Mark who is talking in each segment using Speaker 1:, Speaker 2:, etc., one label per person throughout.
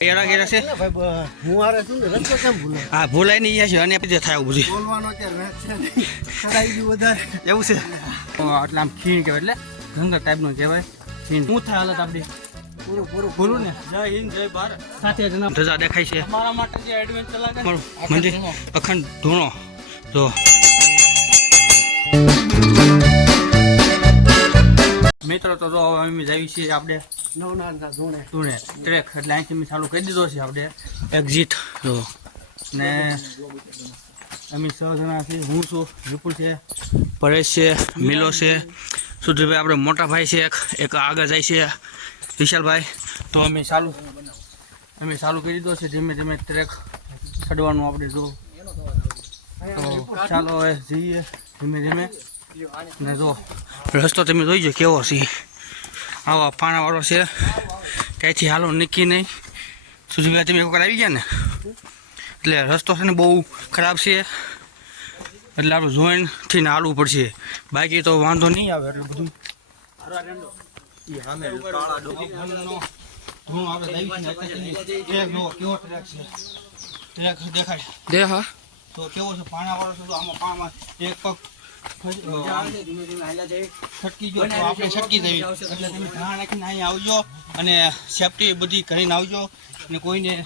Speaker 1: એરા ગેરા છે?
Speaker 2: હું હારે છું રસ્તો કેમ ભૂલે?
Speaker 1: હા ભૂલાય નહીં છે અને પછી થાય બધું.
Speaker 2: બોલવાનો કે ચડાઈ ગયું વધારે.
Speaker 1: એવું છે? એટલે આમ ખીણ કહેવાય એટલે ગંગા ટાઈપનું કહેવાય ખીણ. શું થાય હાલત આપણી
Speaker 2: પૂરું પૂરું
Speaker 1: બોલું ને.
Speaker 3: જય હિન્દ જય ભારત.
Speaker 1: સાથે જણા ધજા દેખાય છે.
Speaker 3: મારા માટે જે એડવેન્ચર લાગે
Speaker 1: મંદિર. અખંડ ધૂણો. જો. મિત્રો તો જો હવે અમે જઈએ છીએ આપણે
Speaker 2: નવનાથના ધૂણે.
Speaker 1: ધૂણે. ટ્રેક. એટલે અહીંથી અમે ચાલુ કરી દીધો છે આપણે એક્ઝિટ. જો. ને અમે છ જણા છીએ. હું છું વિપુલ છે પરેશ છે મિલો છે સુધીભાઈ આપણે મોટા ભાઈ છે એક એક આગળ જાય છે વિશાલભાઈ. તો અમે ચાલુ અમે ચાલુ કરી દીધો છે. ધીમે ધીમે ટ્રેક ચડવાનું આપણે જો. તો ચાલો હવે જઈએ ધીમે ધીમે. ને જો રસ્તો તમે જોઈજો કેવો છે. આવા પાણાવાળો છે. ત્યાંથી હાલો નક્કી નહીં. સુધીભાઈ તમે એક વખત આવી ગયા ને? એટલે રસ્તો છે ને બહુ ખરાબ છે. એટલે આપણે જોઈનથી ને હાલવું પડશે. બાકી તો વાંધો નહીં આવે એટલે બધું. દેખાય
Speaker 3: દે હા
Speaker 1: તો કેવો છે? પાણાવાળો છે તો આમાં પાણામાં એક પગ ફસ- અ, છટકી ગયો. તો આપણે છટકી જવી એટલે તમે ઢાળ નાખીને અહીંયા આવજો અને સેફટી બધી કરીને આવજો. અને કોઈને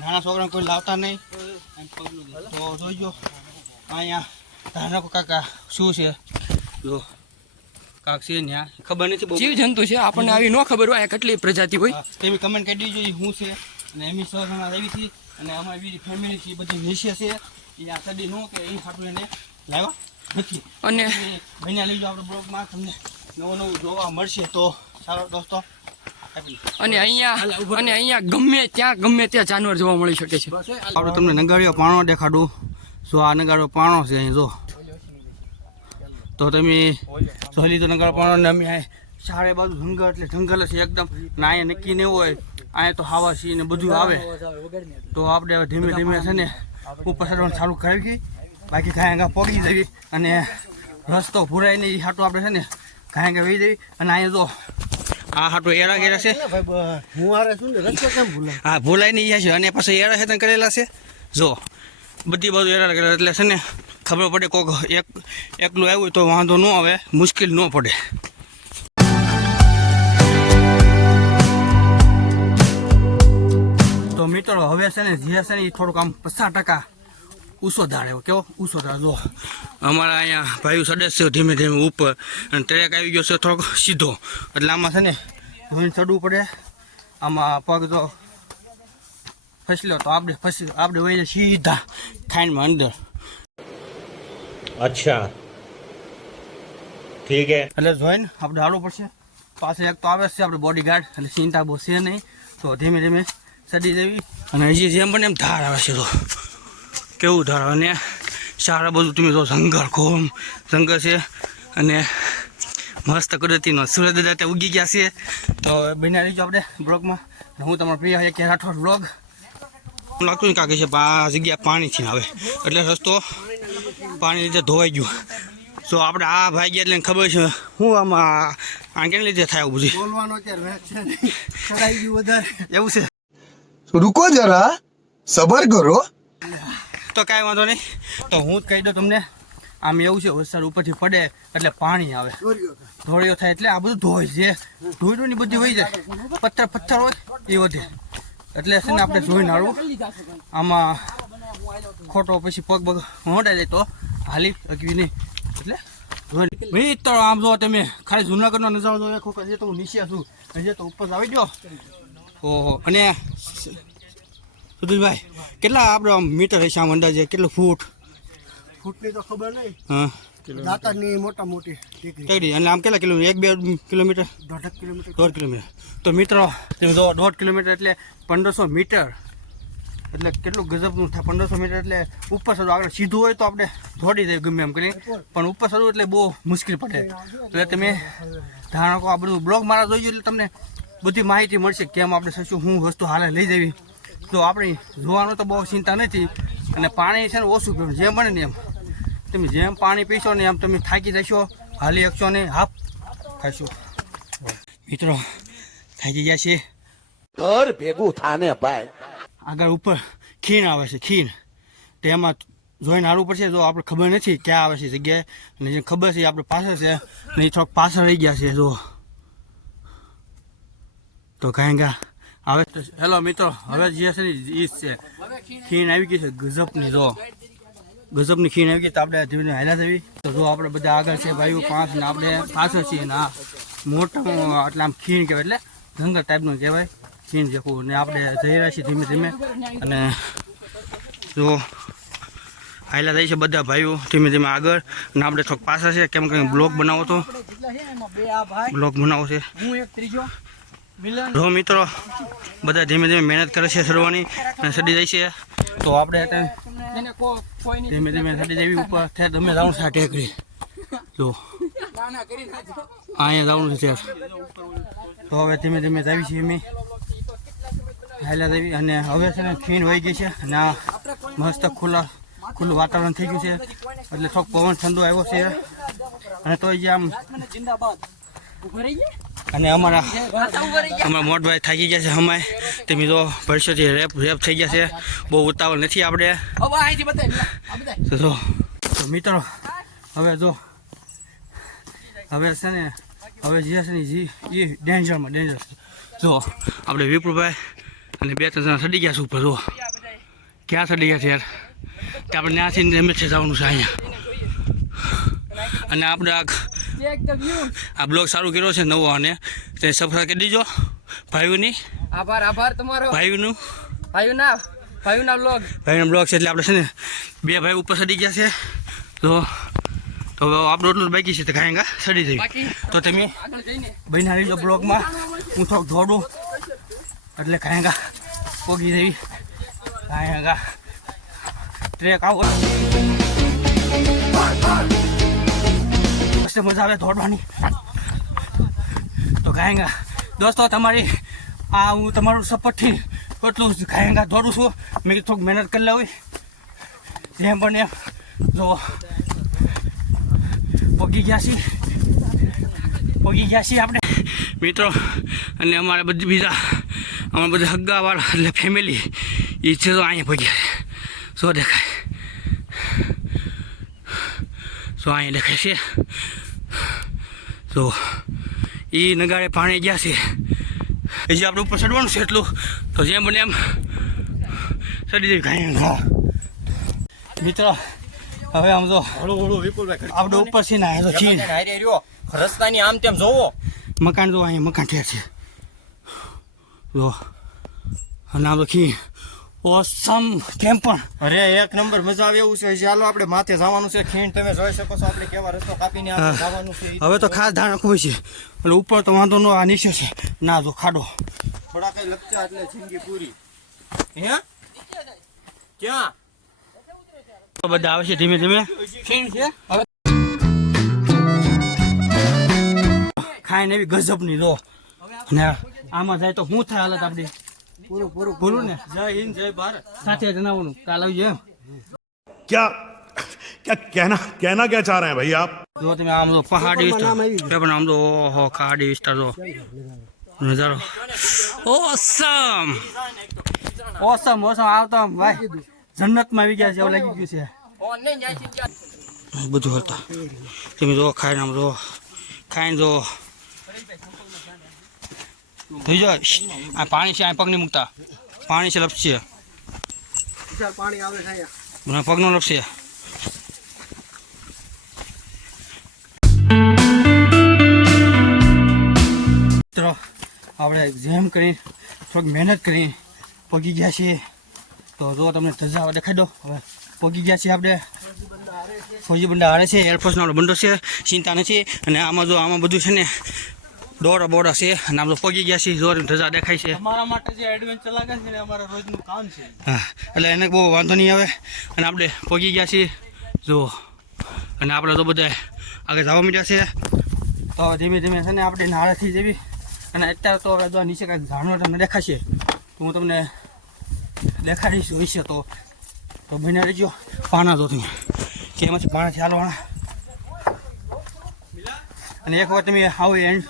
Speaker 1: નાના છોકરાને કોઈ લાવતા નહીં. એમ પગલું દે. તો જોઈજો અહીંયા ધારકો કાકા શું છે? જો કાક છે ને ખબર નથી
Speaker 3: જીવ જંતુ છે આપણને આવી ન ખબર હોય કેટલી પ્રજાતિ હોય.
Speaker 1: તમે કમેન્ટ કરી દીજો શું છે. અને એમની સો જણા આવી હતી. અને અમારી બીજી ફેમિલી છે બધી નિશ્ય છે. એ આ સદી નો કે એ હાટું એને લાવ્યા. નથી.
Speaker 3: અને
Speaker 1: મહિના લઈ જાઓ આપણે બ્લોગમાં તમને નવું નવું જોવા મળશે તો ચાલો દોસ્તો
Speaker 3: અને અહીંયા અને અહીંયા ગમે ત્યાં ગમે ત્યાં જાનવર જોવા મળી શકે છે.
Speaker 1: આપણે તમને નગાડ્યો પાણો દેખાડું. જો આ નગાડ્યો પાણો છે અહીં જો. તો તમે સહેલી તો નગાડો પાણો ને અમે ચારે બાજુ જંગલ એટલે જંગલ છે એકદમ. ને અહીંયા નક્કી નહીં હોય અહીંયા તો હાવા સી ને બધું આવે. તો આપણે ધીમે ધીમે છે ને ઉપર ચડવાનું ચાલુ કરી બાકી કાંઈ આગળ પગી જવી અને રસ્તો ભૂરાય નહીં હાટું આપણે છે ને કાંઈ આગળ વહી જવી. અને અહીંયા જો આ હાટું એરા ગેરા છે.
Speaker 2: હું હારે છું ને રસ્તો કેમ ભૂલે
Speaker 1: હા ભૂલાય નહીં છે. અને પછી એરા હેતન કરેલા છે. જો બધી બાજુ એરા કરેલા એટલે છે ને ખબર પડે કોક એક એકલું આવ્યું હોય તો વાંધો ન આવે મુશ્કેલ ન પડે. તો મિત્રો હવે છે ને જે છે ને એ થોડુંક આમ પચાસ ટકા ઊંચો દાડે કેવો? ઊંચો દાડે જો. અમારા અહીંયા ભાઈ સદસ્ય ધીમે ધીમે ઉપર અને ટ્રેક આવી ગયો છે થોડોક સીધો. એટલે આમાં છે ને ધોઈને ચડવું પડે. આમાં પગ તો ફસલો તો આપણે ફસી આપણે વહીએ સીધા ખાઈનમાં અંદર.
Speaker 4: અચ્છા. ઠીક હે.
Speaker 1: એટલે જોઈને આપણે હાડવું પડશે. પાસે એક તો આવે છે આપણે બોડીગાર્ડ એટલે ચિંતા બહુ છે નહીં. તો ધીમે ધીમે ચડી જવી. અને હજી જેમ પણ એમ ધાર આવે છે તો કેવું થાય અને સારા બધું તમે જો જંગલ ખોમ જંગલ છે. અને મસ્ત કુદરતીનો સૂરજ દાદા ઉગી ગયા છે. તો બન્યા રહીજો આપણે બ્લોગમાં. હું તમારો પ્રિય હોય કે રાઠોડ બ્લોગ. લાગતું ને કાંકે છે આ જગ્યા પાણીથી આવે. એટલે રસ્તો પાણી લીધે ધોવાઈ ગયું. તો આપણે આ ભાઈ ગયા એટલે ખબર છે હું આમાં આ કેને લીધે થાય બધું. એવું છે.
Speaker 5: રૂકો જરા. સબર કરો.
Speaker 1: તો કાંઈ વાંધો નહીં. તો હું જ કહી દઉં તમને, આમ એવું છે, વરસાદ ઉપરથી પડે એટલે પાણી આવે. ધોળીઓ થાય એટલે આ બધું ધોય છે. ધોઈડું ની બધી હોય જાય. પથ્થર પથ્થર હોય એ વધે. એટલે છે ને આપણે જોઈને હાલવું. આમાં ખોટો પછી પગ પગ મોટા જાય તો હાલી અગવી નહીં. એટલે મિત્રો, આમ જો તમે ખાલી જુનાગઢનો નજારો જો એક વખત તો નીચે છું. હજી તો ઉપર આવી ગયો. ઓહો, અને સુધીરભાઈ કેટલા આપણો આમ મીટર હશે આમ અંદાજે? કેટલો ફૂટ?
Speaker 2: ફૂટની તો ખબર નહીં.
Speaker 1: હા.
Speaker 2: દાતારની મોટા મોટી ટેકરી
Speaker 1: અને આમ કેટલા કિલોમીટર એક બે કિલોમીટર?
Speaker 2: દોઢ કિલોમીટર.
Speaker 1: દોઢ કિલોમીટર. તો મિત્રો તમે જો દોઢ કિલોમીટર એટલે પંદરસો મીટર. એટલે કેટલું ગજબનું થાય. પંદરસો મીટર એટલે ઉપર આગળ સીધું હોય તો આપણે દોડી જાય ગમે એમ કરી પણ ઉપર ચડવું એટલે બહુ મુશ્કેલ પડે. એટલે તમે ધારો કે આ બધું બ્લોગ મારા જોઈ એટલે તમને બધી માહિતી મળશે કેમ આપણે શું શું વસ્તુ હાલે લઈ જવી. તો આપણે જોવાનું તો બહુ ચિંતા નથી. અને પાણી છે ને ઓછું પીવું જેમ બને ને એમ. તમે જેમ પાણી પીશો ને એમ તમે થાકી જશો હાલી શકશો ને હાફ ખાશો. મિત્રો થાકી ગયા છે
Speaker 4: ઘર ભેગું થાને ભાઈ.
Speaker 1: આગળ ઉપર ખીણ આવે છે ખીણ. તેમાં જોઈને હારું પડશે જો આપણે ખબર નથી ક્યાં આવે છે જગ્યાએ. અને જે ખબર છે આપણે પાછળ છે. ને એ થોડોક પાછળ રહી ગયા છે જો. તો કાંઈ ગા. હવે હેલો મિત્રો હવે જે છે ને ઈ છે. ખીણ આવી ગઈ છે ગજબની જો. ગજબની ખીણ આવી ગઈ તો આપણે ધીમે હાલ્યા જવી તો જો આપણે બધા આગળ છે ભાઈઓ પાંચ ને આપણે પાછળ છીએ ને આ મોટા એટલે આમ ખીણ કહેવાય એટલે જંગલ ટાઈપનું કહેવાય. ખીણ જેવું. ને આપણે જઈ રહ્યા છીએ ધીમે ધીમે. અને જો હાયલા થઈ છે બધા ભાઈઓ ધીમે ધીમે આગળ. ને આપણે થોડોક પાછા છે કેમ કે બ્લોક બનાવો તો. બ્લોક બનાવો છે.
Speaker 3: હું એક ત્રીજો.
Speaker 1: જો મિત્રો બધા ધીમે ધીમે મહેનત કરે છે સડવાની અને સડી જાય છે. તો આપણે ધીમે ધીમે સડી જવી ઉપર. ત્યાં તમે જવાનું છે ટેકરી જો. અહીંયા જવાનું છે. તો હવે ધીમે ધીમે જાવી છીએ અમે. હાલ્યા દેવી અને હવે છે ને ખીણ વહી ગઈ છે. અને આ મસ્ત ખુલ્લા ખુલ્લું વાતાવરણ થઈ ગયું છે. એટલે થોડોક પવન ઠંડો આવ્યો છે. અને તો જે આમ અને અમારા અમારા મોટભાઈ થાકી ગયા છે હમાય તે તો ભવિષ્યથી રેપ રેપ થઈ ગયા છે. બહુ ઉતાવળ નથી આપણે. તો મિત્રો હવે જો હવે છે ને હવે જે છે ને જી એ ડેન્જરમાં ડેન્જર જો આપણે વિપુલભાઈ અને બે ત્રણ જણા સડી ગયા છે ઉપર જો. ક્યાં સડી ગયા છે યાર? કે આપણે ત્યાંથી એમ છે જવાનું છે અહીંયા. અને આપણે આ આ બ્લોગ સારું કર્યો છે નવો અને તે સબસ્ક્રાઈબ કરી દીજો ભાઈઓની.
Speaker 3: આભાર આભાર તમારો.
Speaker 1: ભાઈઓનું.
Speaker 3: ભાઈઓના ભાઈઓના બ્લોગ
Speaker 1: ભાઈનો બ્લોગ છે એટલે આપણે છે ને બે ભાઈ ઉપર સડી ગયા છે. તો તો આપણું એટલું બાકી છે તો કાંઈ સડી
Speaker 3: બાકી?
Speaker 1: તો તમે
Speaker 3: ભાઈને
Speaker 1: આવી જાઓ બ્લોગમાં હું થોડુંક દોડું. એટલે કાંઈ ગા પોગી જઈ કાંઈ ગા ટ્રેક આવો. મસ્ત મજા આવે દોડવાની. તો ગાયંગા, દોસ્તો, તમારી આ હું તમારું સપોર્ટથી કેટલું ગાયંગા દોડું છું. મેં થોડુંક મહેનત કરી લાવી. જેમ પણ એમ, જો, પગી ગયા છીએ. પગી ગયા છીએ આપણે. મિત્રો, અને અમારા બધી બીજા, અમારા બધા હગ્ગાવાળા એટલે ફેમિલી એ છે તો અહીંયા પગ્યા છે. શું દેખાય? શું અહીંયા દેખાય છે? તો એ નગાડે પાણી ગયા છે. એ જે આપણે ઉપર ચડવાનું છે એટલું તો જેમ બને એમ ચડી જઈ હા મિત્રો હવે આમ તો આપણે ઉપર છે ને તો છીએ
Speaker 6: રસ્તાની આમ તેમ જોવો.
Speaker 1: મકાન જો અહીંયા મકાન ઠેર છે. જો અને આમ તો ખી ઓસમ કેમ પણ?
Speaker 6: અરે એક નંબર મજા આવે એવું છે. ચાલો આપણે માથે જવાનું છે. ખીણ તમે જોઈ શકો છો. આપણે કેવા રસ્તો કાપીને જવાનું છે.
Speaker 1: હવે તો ખાસ ધ્યાન રાખવું છે. એટલે ઉપર તો વાંધો નો આ નીચે છે. ના જો ખાડો.
Speaker 6: થોડા કઈ લપચા એટલે જિંદગી પૂરી. હે? ક્યાં?
Speaker 1: બધા આવે છે ધીમે ધીમે.
Speaker 3: ખીણ છે? હવે
Speaker 1: ખાઈને એવી ગજબની જો. અને આમાં જાય તો હું થાય હાલત આપણી? પૂરું પૂરું પૂરું. ને જય હિન્દ જય ભારત. સાથે જણાવવાનું. કાલ આવજો એમ.
Speaker 7: ક્યાં ક્યાં કહેના કહેના ક્યાં ચાહ રહે ભાઈ આપ?
Speaker 1: જો તમે આમ તો પહાડી વિસ્તાર. પણ આમ તો ઓહો પહાડી વિસ્તાર જો. નજારો. ઓસમ. ઓસમ ઓસમ આવતા ભાઈ. જન્નતમાં આવી ગયા છે એવું બધું તમે જો ખાઈને આમ જો ખાઈને જો થઈ જાય. આ પાણી છે આ પગ નહીં મૂકતા. પાણી છે લપસી પગનો લપસી મિત્રો આપણે જેમ કરી થોડીક મહેનત કરી પગી ગયા છીએ. તો જો તમને ધજા દેખાઈ દો. હવે પગી ગયા છીએ આપણે. ફોજી બંડા હારે છે એરફોર્સનો બંડો છે ચિંતા નથી. અને આમાં જો આમાં બધું છે ને દોડા બોડા છે અને આમ તો પગી ગયા છીએ જોર ધજા દેખાય છે.
Speaker 2: અમારા માટે જે એડવેન્ચર લાગે છે ને અમારા રોજનું કામ છે.
Speaker 1: હા એટલે એને બહુ વાંધો નહીં આવે. અને આપણે પગી ગયા છીએ. જો અને આપણે તો બધા આગળ જવા માંડ્યા છે. તો ધીમે ધીમે છે ને આપણે નાળાથી જેવી. અને અત્યારે તો હવે જો નીચે કાંઈક જાણવા તમને દેખાશે. તો હું તમને દેખાડીશ વિશે તો. તો બને રહેજો. પાના તો તમે. કેમ છે પાણા ચાલવાના અને એક વાર તમે આવો એન્ડ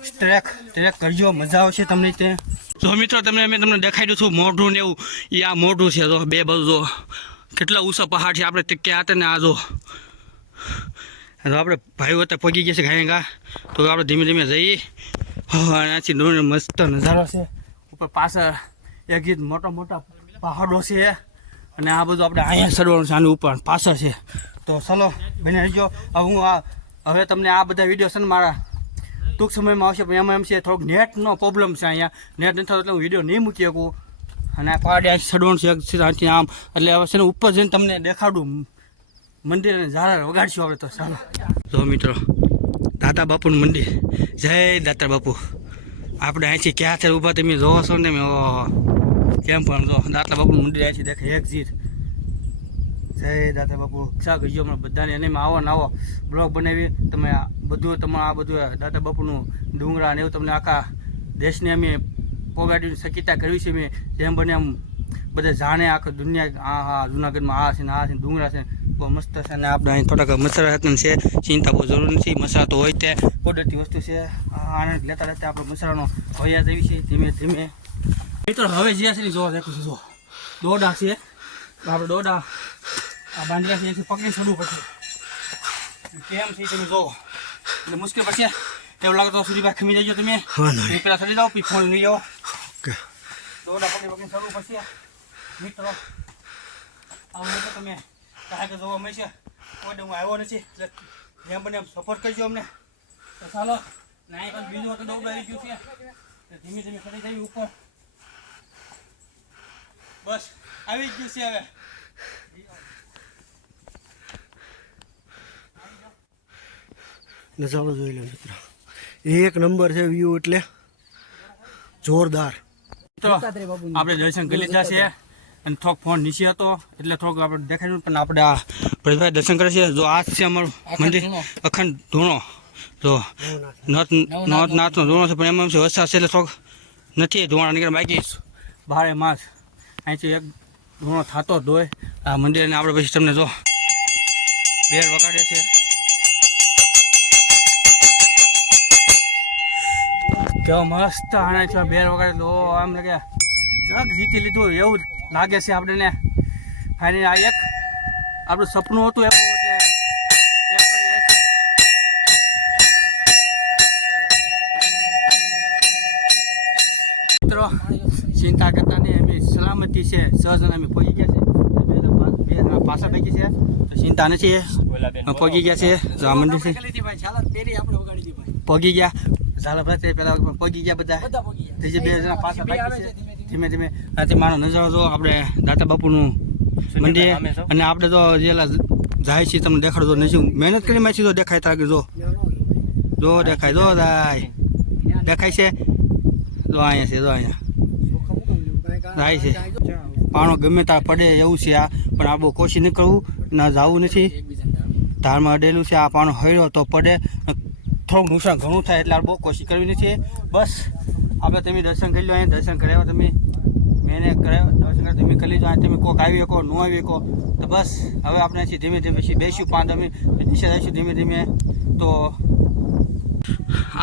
Speaker 1: ટ્રેક ટ્રેક કરજો, મજા આવશે તમને તે. જો મિત્રો, તમને મેં તમને દઉં છું મોઢું ને એવું. એ આ મોઢું છે તો બે બધો કેટલા ઊંચા પહાડ છે, આપણે તે ક્યાં હતા ને આ, જો. તો આપણે ભાઈઓ હતા પગી ગયા છે ઘાય ઘા તો આપણે ધીમે ધીમે જઈએ. અહીંયાથી ડોને મસ્ત નજારો છે. ઉપર પાછળ એક ગીત મોટા મોટા પહાડો છે. અને આ બધું આપણે અહીંયા ચડવાનું છે, આની ઉપર પાછળ છે. તો ચલો, બને રહીજો. હું આ હવે તમને આ બધા વીડિયો છે ને મારા ટૂંક સમયમાં આવશે, પણ એમાં એમ છે, થોડોક નેટનો પ્રોબ્લેમ છે અહીંયા. નેટ નથી થતો એટલે હું વીડિયો નહીં મૂકી શકું. અને આ પહાડી આ ચડવાનું છે અહીંથી આમ. એટલે હવે છે ને ઉપર જઈને તમને દેખાડું. મંદિર અને ઝારા વગાડશું આપણે તો, ચાલો. જો મિત્રો, દાદા બાપુનું મંદિર. જય દાતા બાપુ. આપણે અહીંથી ક્યાં છે ઊભા તમે જોવો છો ને તમે? કેમ પણ જો દાતા બાપુનું મંદિર અહીંથી દેખાય એક જીત. જય દાતા બાપુ. ક્ષા ગયો હમણાં બધાને. એને આવો ને આવો. બ્લોગ બનાવી તમે બધું તમે આ બધું દાદા બાપુનું ડુંગરા ને એવું તમને આખા દેશને અમે પોગાડી શક્યતા કરવી છે મેં જેમ બને એમ બધા જાણે આખા દુનિયા આ હા, જુનાગઢમાં આ છે ને આ છે ડુંગરા છે બહુ મસ્ત છે અને આપણે અહીં થોડાક મસાલા છે, ચિંતા બહુ જરૂર નથી મસાલા તો હોય તે. કુદરતી વસ્તુ છે. આનંદ લેતા લેતા આપણે મસરાનો વયા જેવી છે, ધીમે ધીમે. મિત્રો, હવે જે છે ને જોવા દેખું છું જો દોડા છે. આપણે દોડા આ બાંધ્યા છે પકડી છોડવું પડશે. કેમ છે તમે જોવો એટલે મુશ્કેલ પછી એવું લાગે તો સુધી ખમી જજો તમે પેલા ચડી જાઓ પછી ફોન લઈ આવો દોડા પકડી પકડી છોડવું પછી મિત્રો આવું તો તમે કાંઈક જોવા મળશે કોઈ હું આવ્યો નથી એટલે જેમ બને સપોર્ટ કરજો અમને તો ચાલો નાઈ પણ બીજું તો દોડ આવી ગયું છે ધીમે ધીમે ચડી જઈએ ઉપર બસ આવી જ ગયું છે હવે
Speaker 2: નજારો જોઈ લો મિત્ર. એક નંબર છે વ્યૂ એટલે જોરદાર.
Speaker 1: તો આપણે દર્શન કરી લીધા છે અને થોક ફોન નીચે હતો એટલે થોક આપણે દેખાય પણ આપણે આ પ્રજભાઈ દર્શન કરે છે. જો આ છે અમારું મંદિર. અખંડ ધૂણો. જો નોત નોત નાથનો ધૂણો છે પણ એમાં છે વરસાદ છે એટલે થોક નથી ધુવાણા નીકળે બાકી બારે માસ. અહીંથી એક ધૂણો થતો જ હોય આ મંદિરને આપણે પછી તમને જો બેર વગાડે છે કેવો મસ્ત આણે છો બેર વગાડે તો આમ લાગે જગ જીતી લીધું એવું લાગે છે આપણને. ફાઇનલી આ એક આપણું સપનું હતું એવું. મિત્રો ચિંતા કરતા નહીં એમની સલામતી છે સહજન અમે પહોંચી ગયા છે બે પાછા પૈકી છે ચિંતા નથી. પગી ગયા છે. પગી ગયા. ઝાલા ભાઈ પેલા પગી ગયા બધા. ત્રીજે બે જણા પાછા બાકી છે. ધીમે ધીમે રાતે મારો નજારો જો આપણે દાતા બાપુનું મંદિર. અને આપણે તો જેલા જાય છે તમને દેખાડો તો નથી. મહેનત કરી માં સીધો દેખાય તાકે જો. જો દેખાય જો દાય દેખાય છે? જો અહીંયા છે જો અહીંયા. જાય છે. પાણો ગમે ત્યાં પડે એવું છે આ પણ આ બહુ કોશિશ નીકળવું ના જવું નથી. ધારમાં અડેલું છે આ પાણો હળ્યો તો પડે. થોડુંક નુકસાન ઘણું થાય એટલે બહુ કોશિશ કરવી નથી. બસ આપણે તમે દર્શન કરી લો અહીંયા દર્શન કરાવ્યા તમે મેં કરાવ્યા દર્શન કર્યા તમે કરી લીધો તમે કોક આવી શકો ન આવી શકો. તો બસ હવે આપણે અહીંથી ધીમે ધીમે પછી બેસ્યું પાંચ અમે નીચે જઈશું ધીમે ધીમે. તો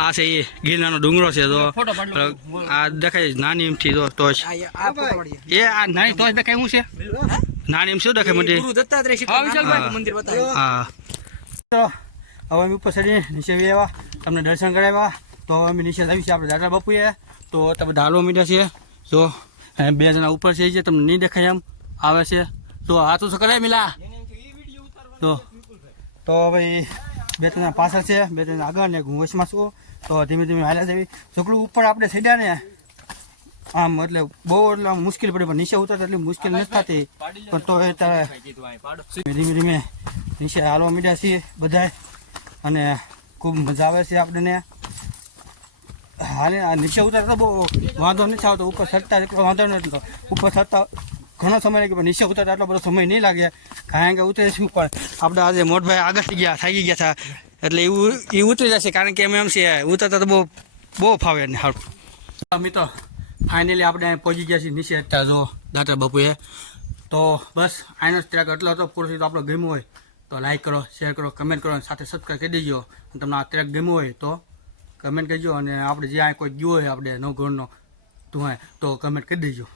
Speaker 1: આ છે એ ગિરનારનો ડુંગરો છે તો આ દેખાય નાની એમથી તો ટોચ. એ આ નાની ટોચ દેખાય શું છે? નાની એમ શું દેખાય મંદિર?
Speaker 3: હા.
Speaker 1: તો હવે અમે ઉપર ચડીને નીચે આવ્યા. તમને દર્શન કરાવ્યા. તો હવે અમે નીચે આવી છે આપણે દાદા બાપુએ. તો તમે ઢાલો મીડ્યા છે. જો બે જણા ઉપર છે જે તમને નહીં દેખાય એમ આવે છે. તો આ તો શું કરાય મિલા? તો તો ભાઈ બે ત્રણ પાછળ છે. બે ત્રણ આગળ ને હું વચમાં છું. તો ધીમે ધીમે હાલ્યા જવી છોકરું ઉપર આપણે ચડ્યા ને, આમ એટલે બહુ એટલે આમ મુશ્કેલ પડે. પણ નીચે ઉતરતા એટલી મુશ્કેલ નથી થતી. પણ તો એ તારે ધીમે ધીમે નીચે હાલવા મીડ્યા છીએ બધાય. અને ખૂબ મજા આવે છે આપણને. હાલે, આ નીચે ઉતરતા બહુ વાંધો નથી આવતો. ઉપર ચડતા એટલો વાંધો નથી આવતો. ઉપર ચડતા ઘણો સમય લાગે, પણ નીચે ઉતરતા એટલો બધો સમય નહીં લાગે. કારણ કે ઉતરે છે ઉપર. આપણે આજે મોટભાઈ આગળ ગયા, થાકી ગયા હતા. એટલે એવું એ ઉતરી જશે, કારણ કે એમ એમ છે, ઉતરતા તો બહુ બહુ ફાવે ને સારું મિત્રો ફાઇનલી આપણે અહીં પહોંચી ગયા છીએ નીચે. અત્યારે જો દાતા બાપુએ. તો બસ, આનો ટ્રેક એટલો હતો, પૂરો તો આપણો ગમ્યો હોય. તો લાઈક કરો શેર કરો કમેન્ટ કરો અને સાથે સબસ્ક્રાઈબ કરી દેજો. અને તમને આ ટ્રેક ગમ્યો હોય તો કમેન્ટ કરજો અને આપણે જ્યાં કોઈ ગયો હોય આપણે નવઘણનો તો હા તો કમેન્ટ કરી દેજો.